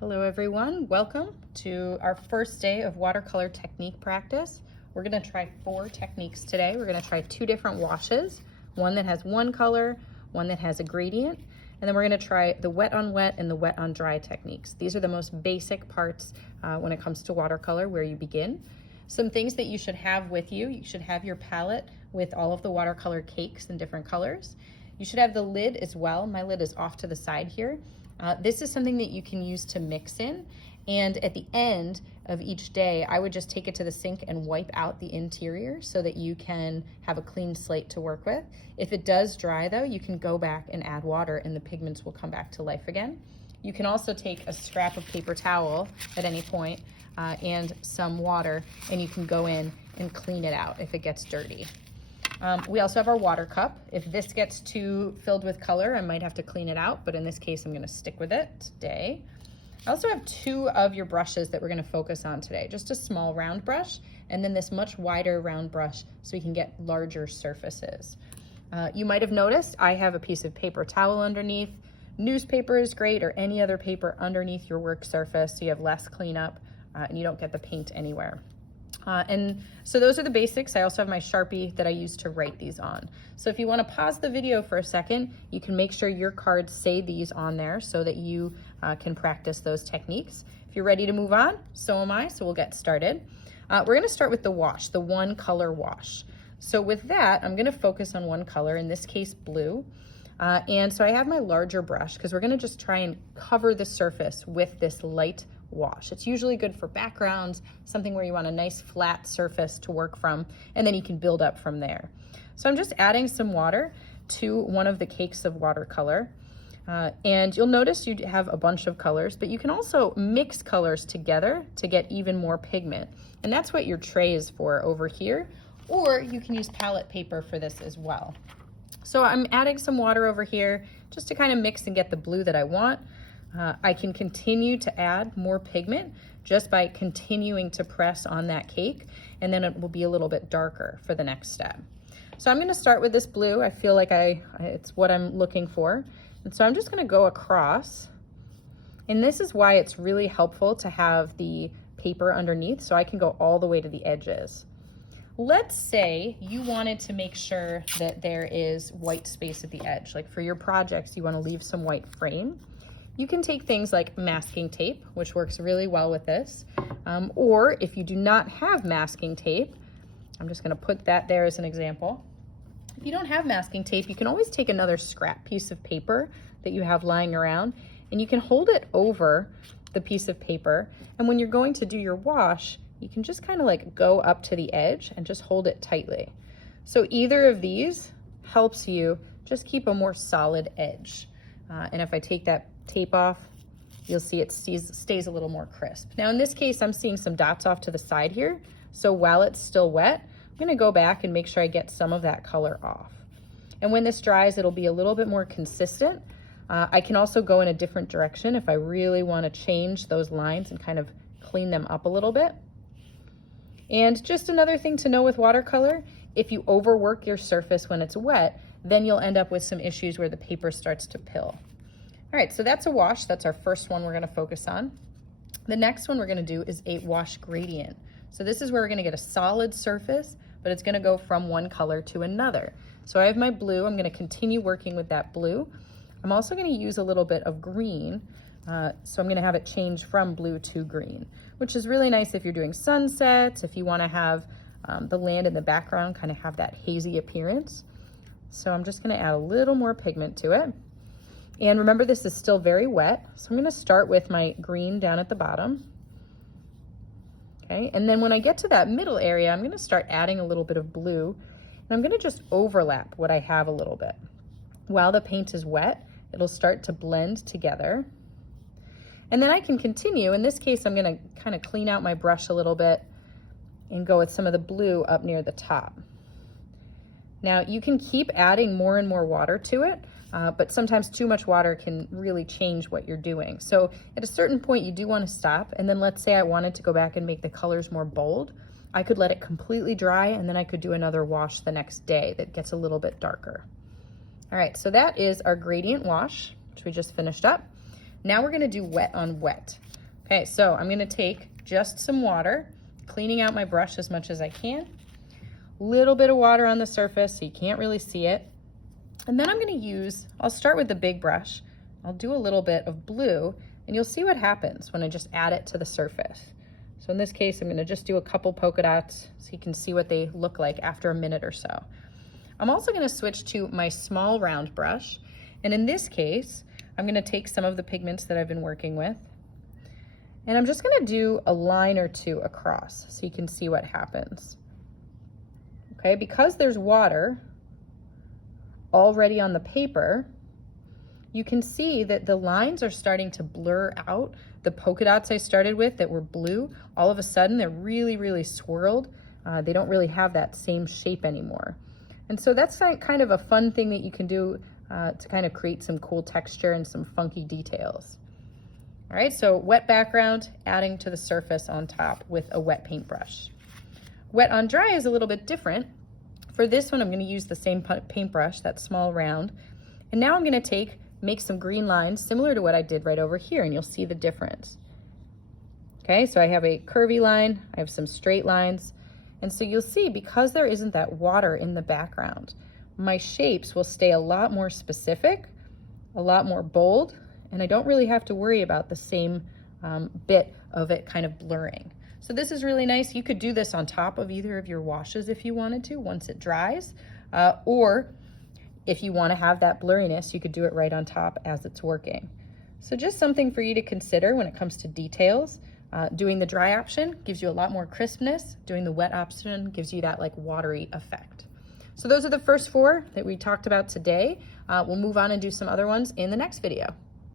Hello everyone, welcome to our first day of watercolor technique practice. We're going to try 4 techniques today. We're going to try 2 different washes, one that has one color, one that has a gradient, and then we're going to try the wet on wet and the wet on dry techniques. These are the most basic parts when it comes to watercolor, where you begin. Some things that you should have with you: you should have your palette with all of the watercolor cakes in different colors. You should have the lid as well. My lid is off to the side here. This is something that you can use to mix in, and at the end of each day I would just take it to the sink and wipe out the interior so that you can have a clean slate to work with. If it does dry though, you can go back and add water and the pigments will come back to life again. You can also take a scrap of paper towel at any point and some water, and you can go in and clean it out if it gets dirty. We also have our water cup. If this gets too filled with color, I might have to clean it out, but in this case, I'm gonna stick with it today. I also have 2 of your brushes that we're gonna focus on today. Just a small round brush, and then this much wider round brush so we can get larger surfaces. You might have noticed I have a piece of paper towel underneath. Newspaper is great, or any other paper underneath your work surface so you have less cleanup and you don't get the paint anywhere. And so those are the basics. I also have my Sharpie that I use to write these on. So if you want to pause the video for a second, you can make sure your cards say these on there so that you can practice those techniques. If you're ready to move on, so am I, so we'll get started. We're going to start with the wash, the one color wash. So with that, I'm going to focus on one color, in this case blue. And so I have my larger brush because we're going to just try and cover the surface with this light wash. It's usually good for backgrounds, something where you want a nice flat surface to work from, and then you can build up from there. So I'm just adding some water to one of the cakes of watercolor. And you'll notice you have a bunch of colors, but you can also mix colors together to get even more pigment. And that's what your tray is for over here, or you can use palette paper for this as well. So I'm adding some water over here just to kind of mix and get the blue that I want. I can continue to add more pigment just by continuing to press on that cake, and then it will be a little bit darker for the next step. So I'm going to start with this blue. I feel like it's what I'm looking for. And so I'm just going to go across. And this is why it's really helpful to have the paper underneath, so I can go all the way to the edges. Let's say you wanted to make sure that there is white space at the edge. Like for your projects, you want to leave some white frame. You can take things like masking tape, which works really well with this. Or if you do not have masking tape, I'm just going to put that there as an example. If you don't have masking tape, you can always take another scrap piece of paper that you have lying around, and you can hold it over the piece of paper. And when you're going to do your wash, you can just kind of like go up to the edge and just hold it tightly. So either of these helps you just keep a more solid edge. And if I take that tape off, you'll see it stays a little more crisp. Now in this case, I'm seeing some dots off to the side here. So while it's still wet, I'm gonna go back and make sure I get some of that color off. And when this dries, it'll be a little bit more consistent. I can also go in a different direction if I really wanna change those lines and kind of clean them up a little bit. And just another thing to know with watercolor, if you overwork your surface when it's wet, then you'll end up with some issues where the paper starts to pill. All right, so that's a wash. That's our first one we're gonna focus on. The next one we're gonna do is a wash gradient. So this is where we're gonna get a solid surface, but it's gonna go from one color to another. So I have my blue. I'm gonna continue working with that blue. I'm also gonna use a little bit of green. So I'm gonna have it change from blue to green, which is really nice if you're doing sunsets, if you wanna have the land in the background kind of have that hazy appearance. So I'm just gonna add a little more pigment to it. And remember, this is still very wet. So I'm gonna start with my green down at the bottom. Okay, and then when I get to that middle area, I'm gonna start adding a little bit of blue. And I'm gonna just overlap what I have a little bit. While the paint is wet, it'll start to blend together. And then I can continue. In this case, I'm gonna kind of clean out my brush a little bit and go with some of the blue up near the top. Now you can keep adding more and more water to it, but sometimes too much water can really change what you're doing. So at a certain point you do want to stop, and then let's say I wanted to go back and make the colors more bold. I could let it completely dry, and then I could do another wash the next day that gets a little bit darker. All right, so that is our gradient wash, which we just finished up. Now we're gonna do wet on wet. Okay, so I'm gonna take just some water, cleaning out my brush as much as I can. Little bit of water on the surface so you can't really see it. And then I'm gonna I'll start with the big brush. I'll do a little bit of blue and you'll see what happens when I just add it to the surface. So in this case, I'm gonna just do a couple polka dots so you can see what they look like after a minute or so. I'm also gonna switch to my small round brush. And in this case, I'm gonna take some of the pigments that I've been working with and I'm just gonna do a line or two across so you can see what happens. Okay, because there's water already on the paper, you can see that the lines are starting to blur out. The polka dots I started with that were blue, all of a sudden they're really, really swirled. They don't really have that same shape anymore. And so that's kind of a fun thing that you can do to kind of create some cool texture and some funky details. All right, so wet background, adding to the surface on top with a wet paintbrush. Wet on dry is a little bit different. For this one, I'm gonna use the same paintbrush, that small round. And now I'm gonna make some green lines similar to what I did right over here, and you'll see the difference. Okay, so I have a curvy line, I have some straight lines. And so you'll see, because there isn't that water in the background, my shapes will stay a lot more specific, a lot more bold, and I don't really have to worry about the same bit of it kind of blurring. So this is really nice. You could do this on top of either of your washes if you wanted to once it dries, or if you want to have that blurriness, you could do it right on top as it's working. So just something for you to consider when it comes to details. Doing the dry option gives you a lot more crispness. Doing the wet option gives you that like watery effect. So those are the first 4 that we talked about today. We'll move on and do some other ones in the next video.